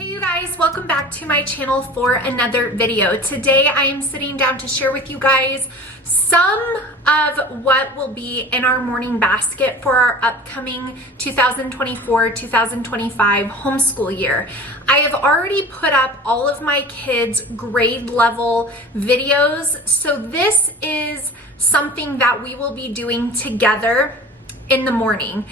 Hey you guys, welcome back to my channel for another video. Today I am sitting down to share with you guys some of what will be in our morning basket for our upcoming 2024-2025 homeschool year. I have already put up all of my kids' grade level videos, so this is something that we will be doing together in the morning.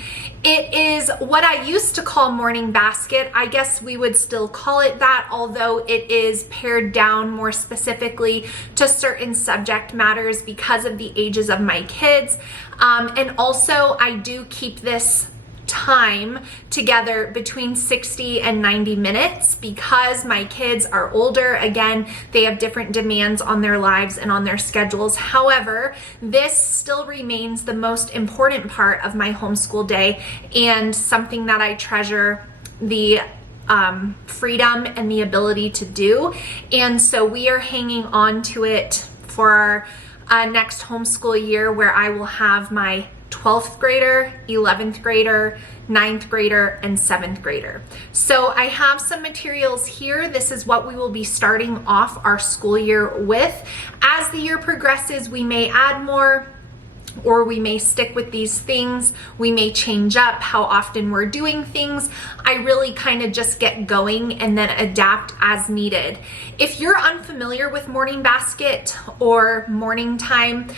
It is what I used to call morning basket. I guess we would still call it that, although it is pared down more specifically to certain subject matters because of the ages of my kids. And also I do keep this time together between 60 and 90 minutes because my kids are older. Again, they have different demands on their lives and on their schedules. However, this still remains the most important part of my homeschool day and something that I treasure the freedom and the ability to do. And so we are hanging on to it for our next homeschool year, where I will have my 12th grader, 11th grader, 9th grader, and 7th grader. So I have some materials here. This is what we will be starting off our school year with. As the year progresses, we may add more, or we may stick with these things. We may change up how often we're doing things. I really kind of just get going and then adapt as needed. If you're unfamiliar with Morning Basket or Morning Time,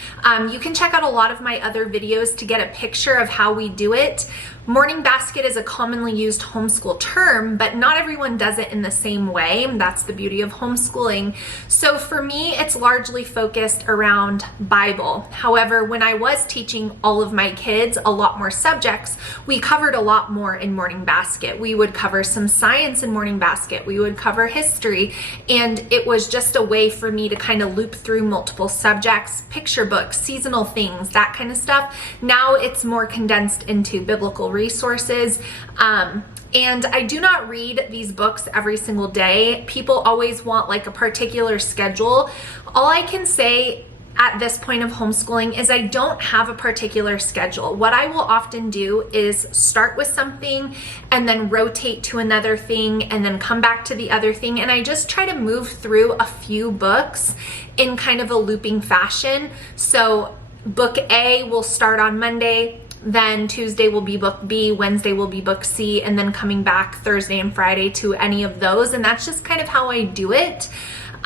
you can check out a lot of my other videos to get a picture of how we do it. Morning Basket is a commonly used homeschool term, but not everyone does it in the same way. That's the beauty of homeschooling. So for me, it's largely focused around Bible. However, when I was teaching all of my kids a lot more subjects, we covered a lot more in Morning Basket. We would cover some science in Morning Basket. We would cover history. And it was just a way for me to kind of loop through multiple subjects, picture books, seasonal things, that kind of stuff. Now it's more condensed into biblical resources. And I do not read these books every single day. People always want like a particular schedule. All I can say at this point of homeschooling is I don't have a particular schedule. What I will often do is start with something and then rotate to another thing and then come back to the other thing. And I just try to move through a few books in kind of a looping fashion. So book A will start on Monday, then Tuesday will be book B, Wednesday will be book C, and then coming back Thursday and Friday to any of those. And that's just kind of how I do it.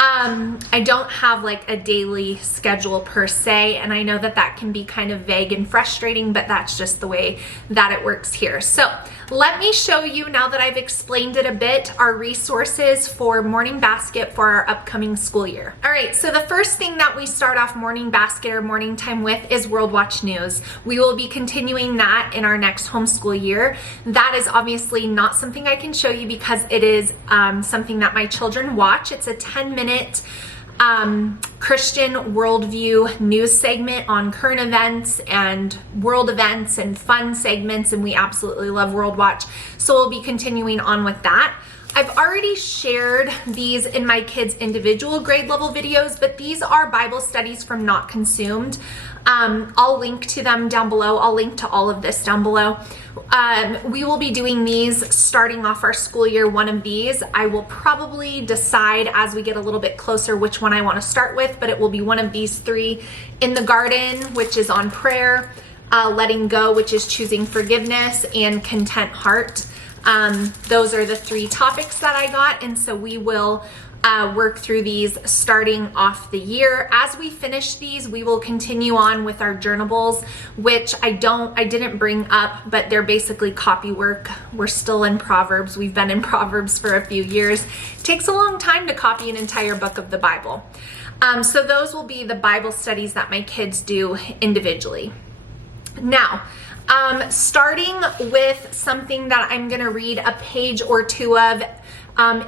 I don't have like a daily schedule per se, and I know that that can be kind of vague and frustrating, but that's just the way that it works here. So let me show you, now that I've explained it a bit, our resources for Morning Basket for our upcoming school year. All right, so the first thing that we start off Morning Basket or Morning Time with is World Watch News. We will be continuing that in our next homeschool year. That is obviously not something I can show you because it is something that my children watch. It's a 10-minute Christian worldview news segment on current events and world events and fun segments, and we absolutely love World Watch. So we'll be continuing on with that. I've already shared these in my kids' individual grade level videos, but these are Bible studies from Not Consumed. I'll link to them down below. I'll link to all of this down below. We will be doing these starting off our school year, one of these. I will probably decide as we get a little bit closer which one I want to start with, but it will be one of these three. In the Garden, which is on prayer, Letting Go, which is choosing forgiveness, and Content Heart. Those are the three topics that I got, and so we will work through these starting off the year. As we finish these, we will continue on with our journables, which I didn't bring up, but they're basically copy work. We're still in Proverbs. We've been in Proverbs for a few years. It takes a long time to copy an entire book of the Bible. So those will be the Bible studies that my kids do individually. Now, starting with something that I'm going to read a page or two of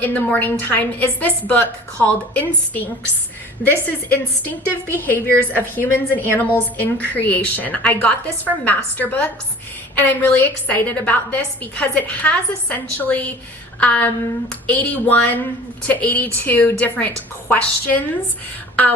in the morning time is this book called Instincts. This is Instinctive Behaviors of Humans and Animals in Creation. I got this from Master Books, and I'm really excited about this because it has essentially 81 to 82 different questions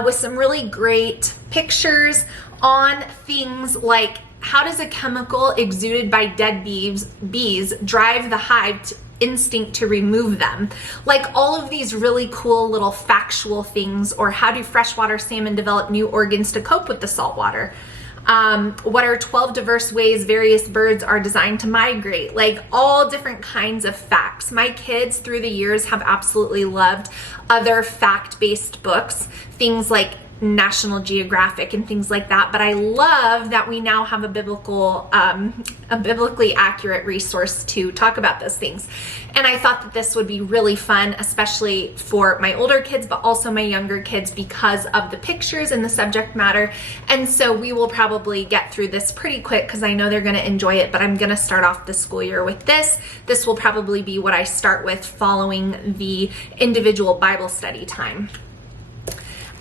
with some really great pictures on things like, how does a chemical exuded by dead bees drive the hive instinct to remove them. Like all of these really cool little factual things, or how do freshwater salmon develop new organs to cope with the saltwater? What are 12 diverse ways various birds are designed to migrate? Like all different kinds of facts. My kids through the years have absolutely loved other fact-based books, things like National Geographic and things like that, but I love that we now have a biblically accurate resource to talk about those things. And I thought that this would be really fun, especially for my older kids, but also my younger kids, because of the pictures and the subject matter. And so we will probably get through this pretty quick because I know they're going to enjoy it, but I'm going to start off the school year with this. This will probably be what I start with following the individual Bible study time.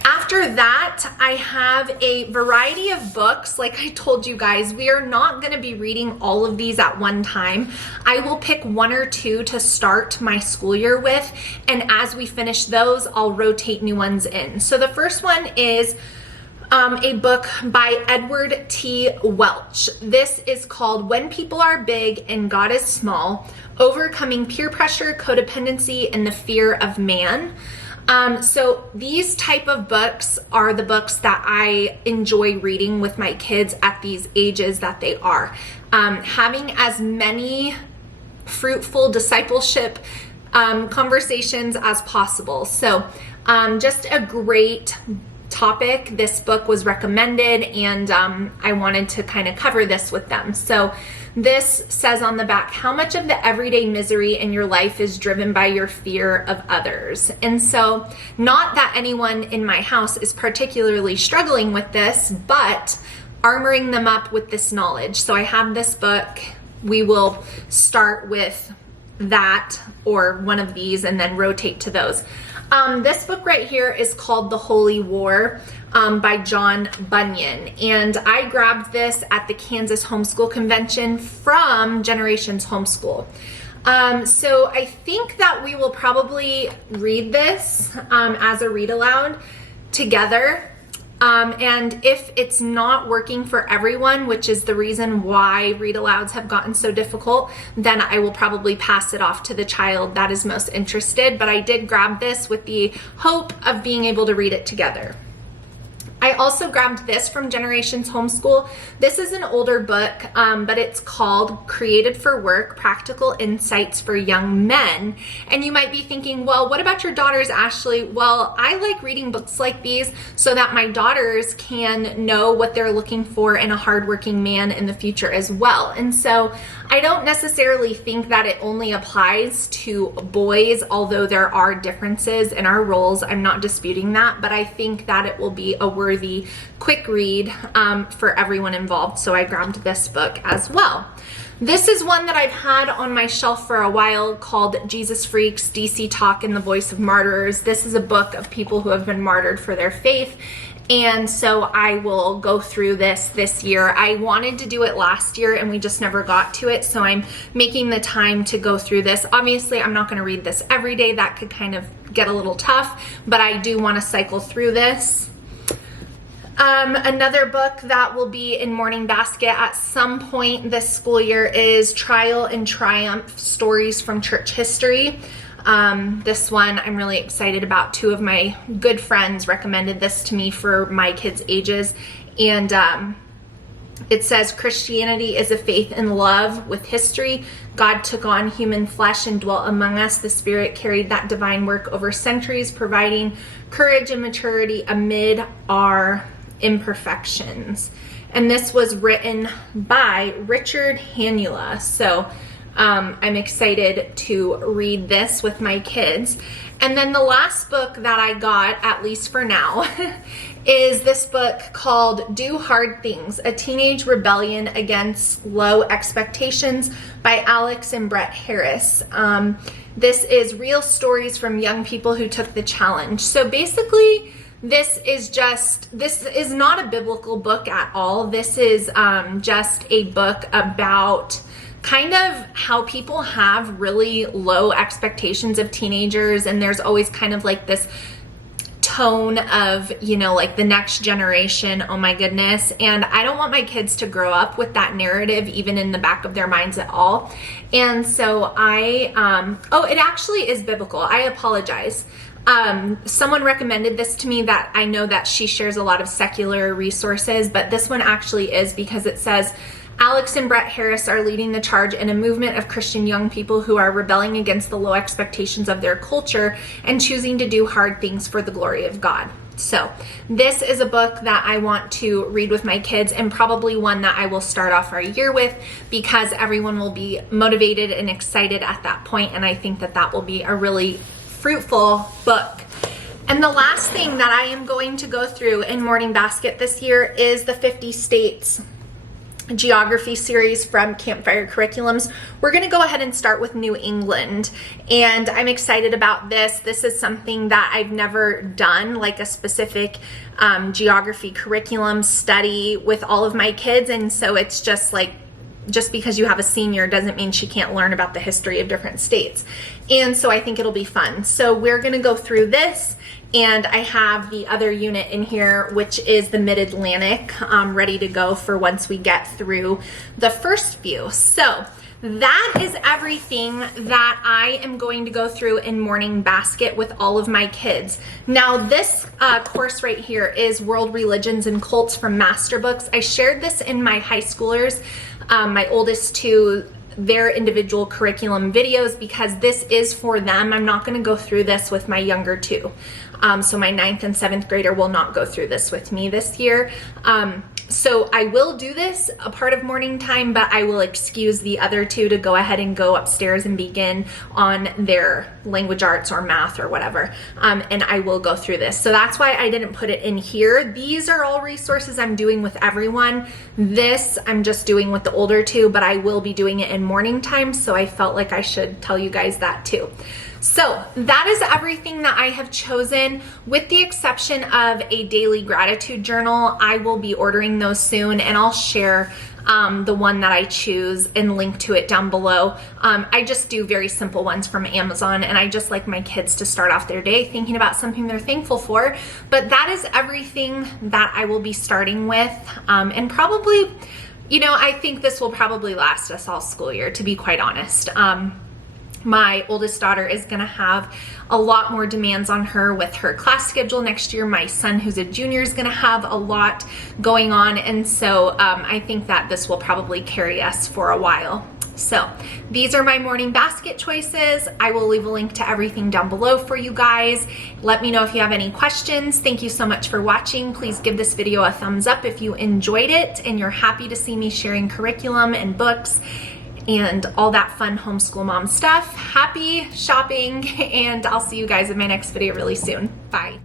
After that, I have a variety of books. Like I told you guys, we are not going to be reading all of these at one time. I will pick one or two to start my school year with, and as we finish those, I'll rotate new ones in. So the first one is a book by Edward T. Welch. This is called When People Are Big and God is Small: Overcoming Peer Pressure, Codependency, and the Fear of Man. So these type of books are the books that I enjoy reading with my kids at these ages that they are. Having as many fruitful discipleship conversations as possible. So just a great topic. This book was recommended, and I wanted to kind of cover this with them. So this says on the back, how much of the everyday misery in your life is driven by your fear of others? And so not that anyone in my house is particularly struggling with this, but armoring them up with this knowledge. So I have this book. We will start with that or one of these and then rotate to those. This book right here is called The Holy War by John Bunyan, and I grabbed this at the Kansas Homeschool Convention from Generations Homeschool. So I think that we will probably read this as a read aloud together. And if it's not working for everyone, which is the reason why read alouds have gotten so difficult, then I will probably pass it off to the child that is most interested. But I did grab this with the hope of being able to read it together. I also grabbed this from Generations Homeschool. This is an older book, but it's called Created for Work: Practical Insights for Young Men. And you might be thinking, well, what about your daughters, Ashley? Well, I like reading books like these so that my daughters can know what they're looking for in a hardworking man in the future as well. And so I don't necessarily think that it only applies to boys, although there are differences in our roles. I'm not disputing that, but I think that it will be a worthy quick read for everyone involved. So I grabbed this book as well. This is one that I've had on my shelf for a while called Jesus Freaks, DC Talk, and the Voice of Martyrs. This is a book of people who have been martyred for their faith. And so I will go through this year. I wanted to do it last year and we just never got to it. So I'm making the time to go through this. Obviously, I'm not going to read this every day. That could kind of get a little tough, but I do want to cycle through this. Another book that will be in Morning Basket at some point this school year is Trial and Triumph: Stories from Church History. This one I'm really excited about. Two of my good friends recommended this to me for my kids' ages, and it says Christianity is a faith in love with history. God took on human flesh and dwelt among us. The Spirit carried that divine work over centuries, providing courage and maturity amid our imperfections. And this was written by Richard Hanula. So I'm excited to read this with my kids. And then the last book that I got, at least for now, is this book called Do Hard Things: A Teenage Rebellion Against Low Expectations by Alex and Brett Harris. This is real stories from young people who took the challenge. So basically, this is not a biblical book at all. This is just a book about kind of how people have really low expectations of teenagers, and there's always kind of like this tone of, you know, like the next generation. Oh my goodness. And I don't want my kids to grow up with that narrative even in the back of their minds at all. And so oh, it actually is biblical. I apologize. Someone recommended this to me that I know that she shares a lot of secular resources, but this one actually is, because it says, Alex and Brett Harris are leading the charge in a movement of Christian young people who are rebelling against the low expectations of their culture and choosing to do hard things for the glory of God. So this is a book that I want to read with my kids, and probably one that I will start off our year with, because everyone will be motivated and excited at that point, and I think that that will be a really fruitful book. And the last thing that I am going to go through in Morning Basket this year is the 50 States geography series from Campfire Curriculums. We're going to go ahead and start with New England, and I'm excited about this. This is something that I've never done, like a specific geography curriculum study with all of my kids, and so it's just like, just because you have a senior doesn't mean she can't learn about the history of different states. And so I think it'll be fun. So we're going to go through this, and I have the other unit in here, which is the Mid-Atlantic, ready to go for once we get through the first few. So that is everything that I am going to go through in Morning Basket with all of my kids. Now this course right here is World Religions and Cults from Master Books. I shared this in my high schoolers, my oldest two, their individual curriculum videos, because this is for them. I'm not going to go through this with my younger two. So my 9th and 7th grader will not go through this with me this year. So I will do this a part of morning time, but I will excuse the other two to go ahead and go upstairs and begin on their language arts or math or whatever. And I will go through this. So that's why I didn't put it in here. These are all resources I'm doing with everyone. This I'm just doing with the older two, but I will be doing it in morning time. So I felt like I should tell you guys that too. So that is everything that I have chosen, with the exception of a daily gratitude journal. I will be ordering those soon, and I'll share the one that I choose and link to it down below. I just do very simple ones from Amazon, and I just like my kids to start off their day thinking about something they're thankful for. But that is everything that I will be starting with, and probably, you know, I think this will probably last us all school year, to be quite honest. My oldest daughter is going to have a lot more demands on her with her class schedule next year. My son, who's a junior, is going to have a lot going on. And so I think that this will probably carry us for a while. So these are my Morning Basket choices. I will leave a link to everything down below for you guys. Let me know if you have any questions. Thank you so much for watching. Please give this video a thumbs up if you enjoyed it and you're happy to see me sharing curriculum and books and all that fun homeschool mom stuff. Happy shopping, and I'll see you guys in my next video really soon. Bye.